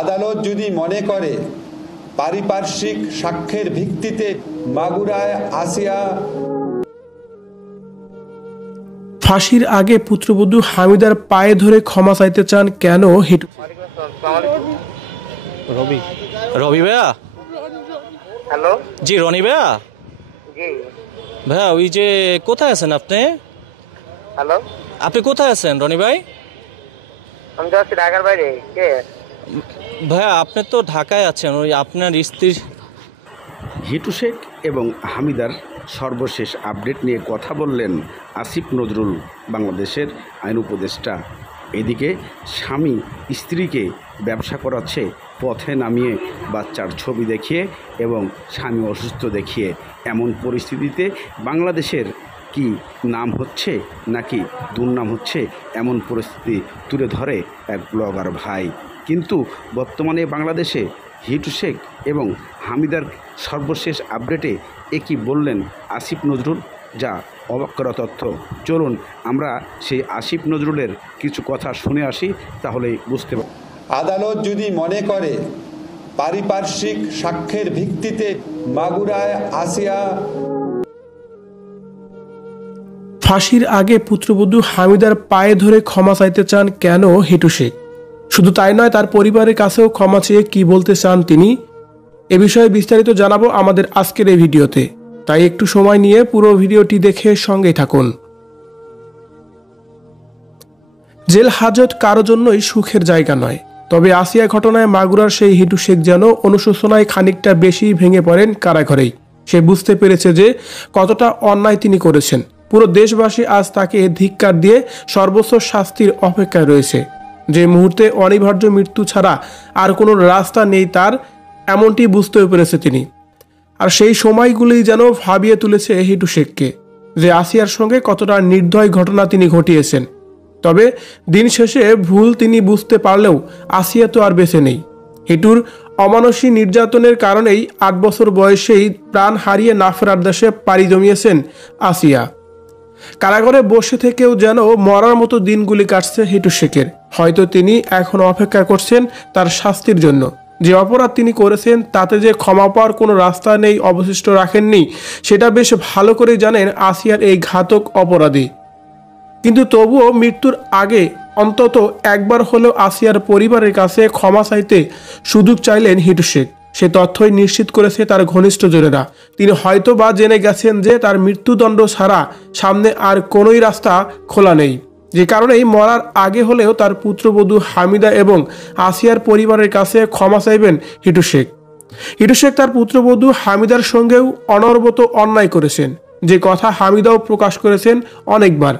আদালত যদি মনে করে পারিপার্শ্বিক সাক্ষ্যের ভিত্তিতে মাগুরায় আসিয়া ফাঁসির আগে পুত্রবধূ হামিদার পায়ে ধরে ক্ষমা চাইতে চান কেন হিটু রবি রবি ভাইয়া হ্যালো জি রনি ভাইয়া জি ভাইয়া ওই যে কোথায় আছেন আপনি হ্যালো আপনি কোথায় আছেন রনি ভাই আমি তো আছি ঢাকার বাইরে কে ভাইয়া আপনি তো ঢাকায় আছেন ওই আপনার স্ত্রী হিটু শেখ এবং হামিদার সর্বশেষ আপডেট নিয়ে কথা বললেন আসিফ নজরুল, বাংলাদেশের আইন উপদেষ্টা। এদিকে স্বামী স্ত্রীকে ব্যবসা করাচ্ছে পথে নামিয়ে, বাচ্চার ছবি দেখিয়ে এবং স্বামী অসুস্থ দেখিয়ে। এমন পরিস্থিতিতে বাংলাদেশের কি নাম হচ্ছে নাকি দুর্নাম হচ্ছে, এমন পরিস্থিতি তুলে ধরে এক ব্লগার ভাই। কিন্তু বর্তমানে বাংলাদেশে হিটু শেখ এবং হামিদার সর্বশেষ আপডেটে একই বললেন আসিফ নজরুল, যা অবাক করা তথ্য। চলুন আমরা সেই আসিফ নজরুলের কিছু কথা শুনে আসি, তাহলেই বুঝতে পারব। আদালত যদি মনে করে পারিপার্শ্বিক সাক্ষ্যের ভিত্তিতে মাগুরায় আসিয়া ফাঁসির আগে পুত্রবধূ হামিদার পায়ে ধরে ক্ষমা চাইতে চান কেন হিটু শেখ? শুধু তাই নয়, তার পরিবারের কাছেও ক্ষমা চেয়ে কি বলতে চান তিনি, এ বিষয়ে বিস্তারিত জানাবো আমাদের আজকের এই ভিডিওতে। তাই একটু সময় নিয়ে পুরো ভিডিওটি দেখে সঙ্গেই থাকুন। জেল হাজত কারো জন্যই সুখের জায়গা নয়, তবে আসিয়া ঘটনায় মাগুরার সেই হিটু শেখ যেন অনুশোচনায় খানিকটা বেশি ভেঙে পড়েন কারাঘরেই। সে বুঝতে পেরেছে যে কতটা অন্যায় তিনি করেছেন। পুরো দেশবাসী আজ তাকে ধিক্কার দিয়ে সর্বোচ্চ শাস্তির অপেক্ষায় রয়েছে। যে মুহূর্তে অনিবার্য মৃত্যু ছাড়া আর কোনো রাস্তা নেই তার, এমনটি বুঝতেও পেরেছে তিনি। আর সেই সময়গুলোই যেন ভাবিয়ে তুলেছে হিটু শেখকে যে আসিয়ার সঙ্গে কতটা নির্দয় ঘটনা তিনি ঘটিয়েছেন। তবে দিন শেষে ভুল তিনি বুঝতে পারলেও আসিয়া তো আর বেঁচে নেই। হিটুর অমানসী নির্যাতনের কারণেই 8 বছর বয়সেই প্রাণ হারিয়ে না ফেরার দেশে পাড়ি জমিয়েছেন আসিয়া। কারাগারে বসে থেকেও যেন মরার মতো দিনগুলি কাটছে হিটু শেখের। হয়তো তিনি এখন অপেক্ষা করছেন তার শাস্তির জন্য। যে অপরাধ তিনি করেছেন তাতে যে ক্ষমা পাওয়ার কোনো রাস্তা নেই অবশিষ্ট রাখেননি, সেটা বেশ ভালো করেই জানেন আসিয়ার এই ঘাতক অপরাধী। কিন্তু তবুও মৃত্যুর আগে অন্তত একবার হলেও আসিয়ার পরিবারের কাছে ক্ষমা চাইতে সুযোগ চাইলেন হিটু শেখ। সে তথ্যই নিশ্চিত করেছে তার ঘনিষ্ঠজনেরা। তিনি হয়তো বা জেনে গেছেন যে তার মৃত্যুদণ্ড ছাড়া সামনে আর কোনোই রাস্তা খোলা নেই। যে কারণেই মরার আগে হলেও তার পুত্রবধূ হামিদা এবং আসিয়ার পরিবারের কাছে ক্ষমা চাইবেন হিটু শেখ। হিটু শেখ তার পুত্রবধূ হামিদার সঙ্গেও অনবরত অন্যায় করেছেন, যে কথা হামিদাও প্রকাশ করেছেন অনেকবার।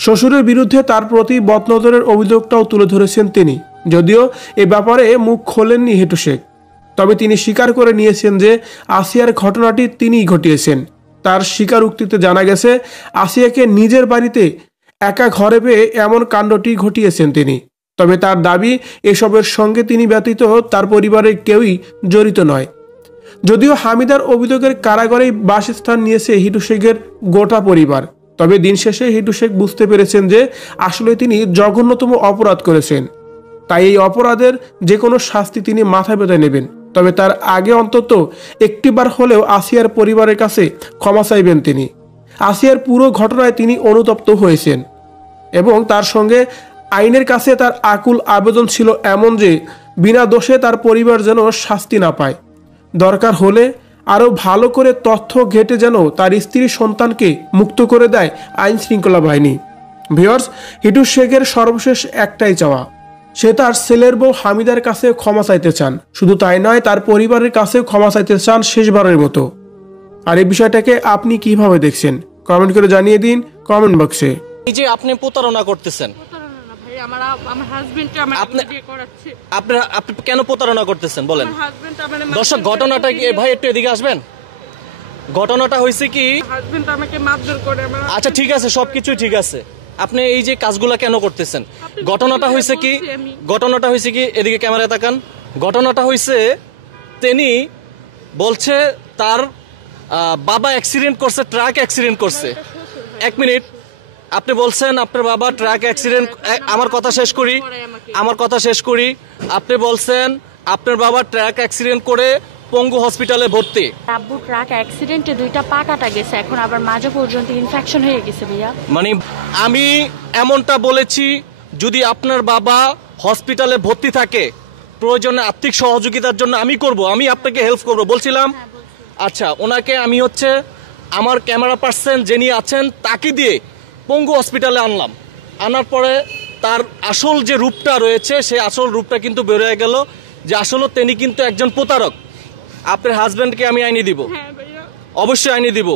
শ্বশুরের বিরুদ্ধে তার প্রতি বদনজরের অভিযোগটাও তুলে ধরেছেন তিনি, যদিও এ ব্যাপারে মুখ খোলেননি হিটু শেখ। তবে তিনি স্বীকার করে নিয়েছেন যে আসিয়ার ঘটনাটি তিনিই ঘটিয়েছেন। তার স্বীকারোক্তিতে জানা গেছে আসিয়াকে নিজের বাড়িতে একা ঘরে পেয়ে এমন কাণ্ডটি ঘটিয়েছেন তিনি। তবে তার দাবি এসবের সঙ্গে তিনি ব্যতীত তার পরিবারের কেউই জড়িত নয়। যদিও হামিদার অভিযোগের কারাগারেই বাসস্থান নিয়েছে হিটু শেখের গোটা পরিবার, তবে দিন শেষে হিটু শেখ বুঝতে পেরেছেন যে আসলে তিনি জঘন্যতম অপরাধ করেছেন। তাই এই অপরাধের যে কোনো শাস্তি তিনি মাথা পেতে নেবেন। তবে তার আগে অন্তত একটিবার হলেও আসিয়ার পরিবারের কাছে ক্ষমা চাইবেন তিনি। আসিয়ার পুরো ঘটনায় তিনি অনুতপ্ত হয়েছেন এবং তার সঙ্গে আইনের কাছে তার আকুল আবেদন ছিল এমন যে বিনা দোষে তার পরিবার যেন শাস্তি না পায়। দরকার হলে আরও ভালো করে তথ্য ঘেটে যেন তার স্ত্রী সন্তানকে মুক্ত করে দেয় আইন শৃঙ্খলা বাহিনী। ভিউয়ার্স, হিটু শেখের সর্বশেষ একটাই চাওয়া, সে তার ছেলের বউ হামিদার কাছে ক্ষমা চাইতে চান। শুধু তাই নয়, তার পরিবারের কাছেও ক্ষমা চাইতে চান শেষবারের মতো। আর এই বিষয়টাকে আপনি কিভাবে দেখছেন কমেন্ট করে জানিয়ে দিন কমেন্ট বক্সে। এই যে আপনি প্রতারণা করতেছেন, আপনি কেন প্রতারণা করতেছেন বলেন? দর্শক, ঘটনাটা কি ভাই একটু এদিকে আসবেন? ঘটনাটা হয়েছে কি, আচ্ছা ঠিক আছে, সবকিছু ঠিক আছে, আপনি এই যে কাজগুলা কেন করতেছেন? ঘটনাটা হয়েছে কি, এদিকে ক্যামেরায় তাকান। ঘটনাটা হয়েছে তিনি বলছে তার বাবা অ্যাক্সিডেন্ট করছে, ট্রাক অ্যাক্সিডেন্ট করছে। 1 মিনিট, আপনি বলছেন আপনার বাবা ট্রাক অ্যাক্সিডেন্ট, আমার কথা শেষ করি। আপনি বলছেন আপনার বাবা ট্রাক অ্যাক্সিডেন্ট করে পঙ্গু হসপিটালে ভর্তি। আব্বু ট্রাক অ্যাক্সিডেন্টে 2টা পা কাটা গেছে, এখন আবার মাঝে পর্যন্ত ইনফেকশন হয়ে গেছে ভাইয়া। মানে আমি এমনটা বলেছি, যদি আপনার বাবা হসপিটালে ভর্তি থাকে প্রয়োজনে আর্থিক সহযোগিতার জন্য আমি করব, আমি আপনাকে হেল্প করব বলছিলাম। আচ্ছা, ওনাকে আমি হচ্ছে আমার ক্যামেরা পার্সন যিনি আছেন তাকে দিয়ে পঙ্গু হসপিটালে আনলাম। আনার পরে তার আসল যে রূপটা রয়েছে সেই আসল রূপটা কিন্তু বের হয়ে গেল যে আসলে তিনি কিন্তু একজন প্রতারক। আপনার হাজব্যান্ডকে আমি আইনি দিব, অবশ্যই আইনি দিব।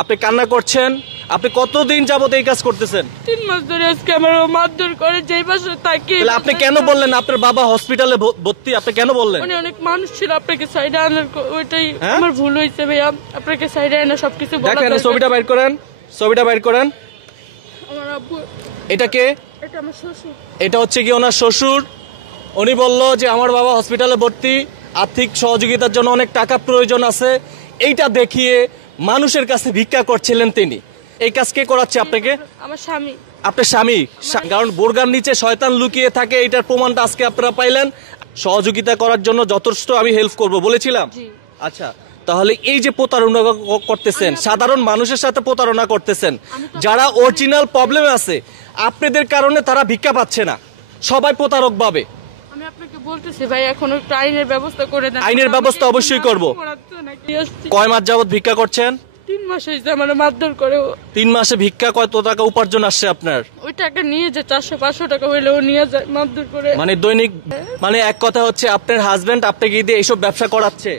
আপনি কান্না করছেন, আপনি কতদিন যাবত এই কাজ করতেছেন? 3 মাস ধরে আজকে আমার মারধর করে, যেই পাশে থাকি। তাহলে আপনি কেন বললেন আপনার বাবা হসপিটালে ভর্তি? আপনি কেন বললেন? উনি অনেক মানুষ ছিল, আপনাকে সাইডে আনার ওইটাই আমার ভুল হয়েছে ভাইয়া। আপনাকে সাইডে আনা সবকিছু বলা। দেখেন ছবিটা বাইর করেন, ছবিটা বাইর করেন। আমার আব্বু। এটা কে? এটা আমার শ্বশুর। এটা হচ্ছে কি ওনার শ্বশুর। উনি বলল যে আমার বাবা হসপিটালে ভর্তি, আর্থিক সহযোগিতার জন্য অনেক টাকা প্রয়োজন আছে। এইটা দেখিয়ে মানুষের কাছে ভিক্ষা করছিলেন তিনি। এই কাজ কে করাচ্ছে আপনাকে? আমার স্বামী। আপনার স্বামী? কারণ বোরগার নিচে শয়তান লুকিয়ে থাকে, এটার প্রমাণটা আজকে আপনারা পাইলেন। সহযোগিতা করার জন্য যথেষ্ট আমি হেল্প করব বলেছিলাম। আচ্ছা, তাহলে এই যে প্রতারণা করতেছেন, সাধারণ মানুষের সাথে প্রতারণা করতেছেন, যারা অরিজিনাল প্রবলেমে আছে, আপনাদের কারণে তারা ভিক্ষা পাচ্ছে না, সবাই প্রতারক ভাবে। আমি আপনাকে বলতেছি ভাই, এখন একটু আইনের ব্যবস্থা করে দেন। আইনের ব্যবস্থা অবশ্যই করব। কয় মাস যাবত ভিক্ষা করছেন? 3 মাস হয়েছে আমার মারধর করে। 3 মাসে ভিক্ষা কত টাকা উপার্জন আসছে আপনার? ওই টাকা নিয়ে যে 400-500 টাকা হইলেও নিয়ে যায় মারধর করে। মানে দৈনিক, মানে এক কথা হচ্ছে আপনার হাজবেন্ড আপনাকে দিয়ে এইসব ব্যবসা করাচ্ছে,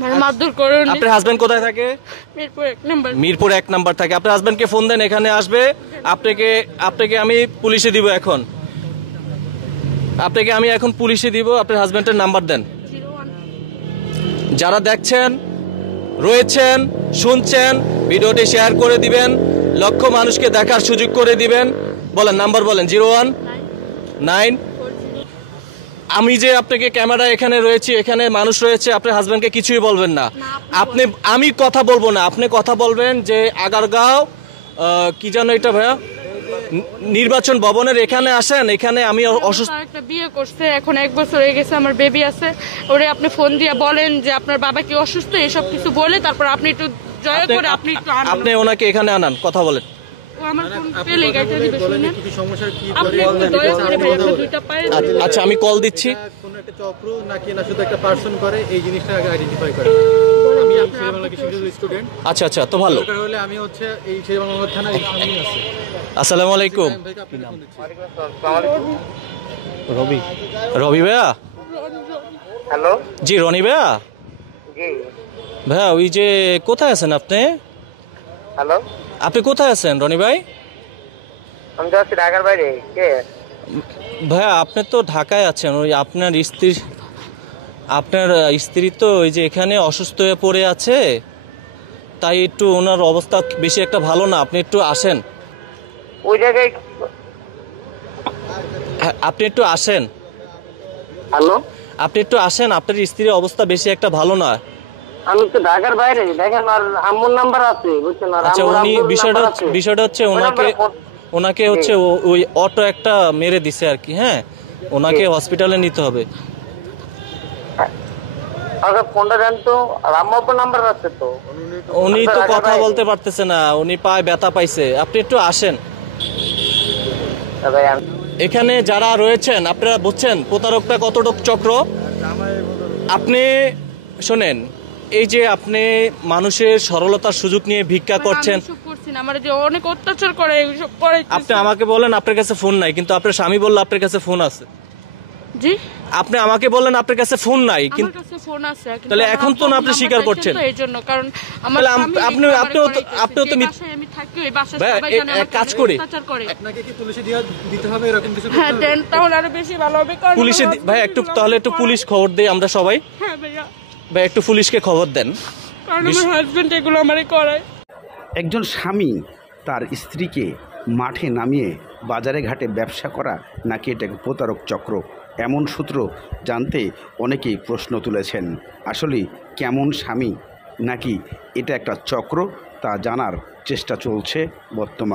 মানে মারধর করে। আপনার হাজবেন্ড কোথায় থাকে? মিরপুর 1 নাম্বার। মিরপুর 1 নাম্বার থাকে। আপনার হাজবেন্ডকে ফোন দেন, এখানে আসবে। আপনাকে আমি পুলিশে দিব এখন। আপনাকে আমি এখন পুলিশে দিব। আপনার হাজবেন্ডের নাম্বার দেন। যারা দেখছেন, রয়েছেন, শুনছেন, ভিডিওটি শেয়ার করে দিবেন, লক্ষ মানুষকে দেখার সুযোগ করে দিবেন। বলেন নাম্বার বলেন। 019। আমি যে আপনাকে ক্যামেরা এখানে রয়েছে, এখানে মানুষ রয়েছে, আপনার হাজবেন্ডকে কিছুই বলবেন না। আমি কথা বলবো না, আপনি কথা বলবেন যে আগারগাঁও কি জানো এটা ভাইয়া, নির্বাচন ভবনের এখানে আসেন। এখানে আমি অসুস্থ, একটা বিয়ে করছে, এখন 1 বছর হয়ে গেছে, আমার বেবি আছে। ওরে আপনি ফোন দিয়ে বলেন যে আপনার বাবা কি অসুস্থ, এসব কিছু বলে তারপর আপনি একটু জয় করে আপনি ওনাকে এখানে আনান, কথা বলেন। আচ্ছা, আমি কল দিচ্ছি। আচ্ছা আচ্ছা, তো ভালো। আসসালামু আলাইকুম। রবি ভাইয়া? হ্যালো, জি রনি ভাইয়া। জি ভাইয়া, ওই যে কোথায় আছেন আপনি? হ্যালো, আপনি কোথায় আছেন রনি ভাই? আমি তো আছি ঢাকার বাইরে। কে? ভাইয়া, আপনি তো ঢাকায় আছেন, ওই আপনার স্ত্রী তো ওই যে এখানে অসুস্থ হয়ে পড়ে আছে, তাই একটু ওনার অবস্থা বেশি একটা ভালো না। আপনি একটু আসেন। ওই জায়গায় আপনি একটু আসেন। হ্যালো, আপনি একটু আসেন, আপনার স্ত্রীর অবস্থা বেশি একটা ভালো না। আমি তো ঢাকার বাইরে। দেখেন, আর আম্মুর নাম্বার আছে, বুঝছেন? আচ্ছা, উনি বিষয়টা হচ্ছে ওনাকে হচ্ছে ওই অটো একটা মেরে দিছে আর কি। হ্যাঁ, ওনাকে হসপিটালে নিতে হবে। আচ্ছা, ফোনটা দেন তো। আর আম্মুর নাম্বার আছে তো? উনি তো কথা বলতে পারতেছে না, উনি পায়ে ব্যথা পাইছে। আপনি একটু আসেন। এখানে যারা রয়েছেন আপনারা বুঝছেন প্রতারকটা কতটুক চক্র। আপনি শোনেন, এই যে আপনি মানুষের সরলতার সুযোগ নিয়ে ভিক্ষা করছেন, আমার যে অনেক অত্যাচার করে, এইসব করে। আপনি আমাকে বলেন আপনার কাছে ফোন নাই, কিন্তু আপনার স্বামী বলল আপনার কাছে ফোন আছে। জি, আপনি আমাকে বললেন আপনার কাছে ফোন নাই, কিন্তু আমার কাছে ফোন আছে। তাহলে এখন তো না আপনি স্বীকার করছেন এইজন্য, কারণ আমার আপনিও তো আমি থাকি ওই বাসায়, সবাই জানে আমার কাজ করে। আপনাকে কি পুলিশে দিতে হবে এরকম কিছু? হ্যাঁ দেন, তাহলে আরো বেশি ভালো হবে। কারণ পুলিশে ভাই তাহলে একটু পুলিশ খবর দেই আমরা সবাই। হ্যাঁ ভাইয়া, ভাই একটু পুলিশকে খবর দেন, কারণ আমার হাজবেন্ড এগুলো আমারে করায়। একজন স্বামী তার স্ত্রীকে মাঠে নামিয়ে বাজারে ঘাটে ব্যবসা করা, নাকি এটাকে প্রতারক চক্র? এমন সূত্র জানতে অনেকেই প্রশ্ন তুলেছেন। আসলে কেমন স্বামী, নাকি এটা একটা চক্র, তা জানার চেষ্টা চলছে বর্তমান।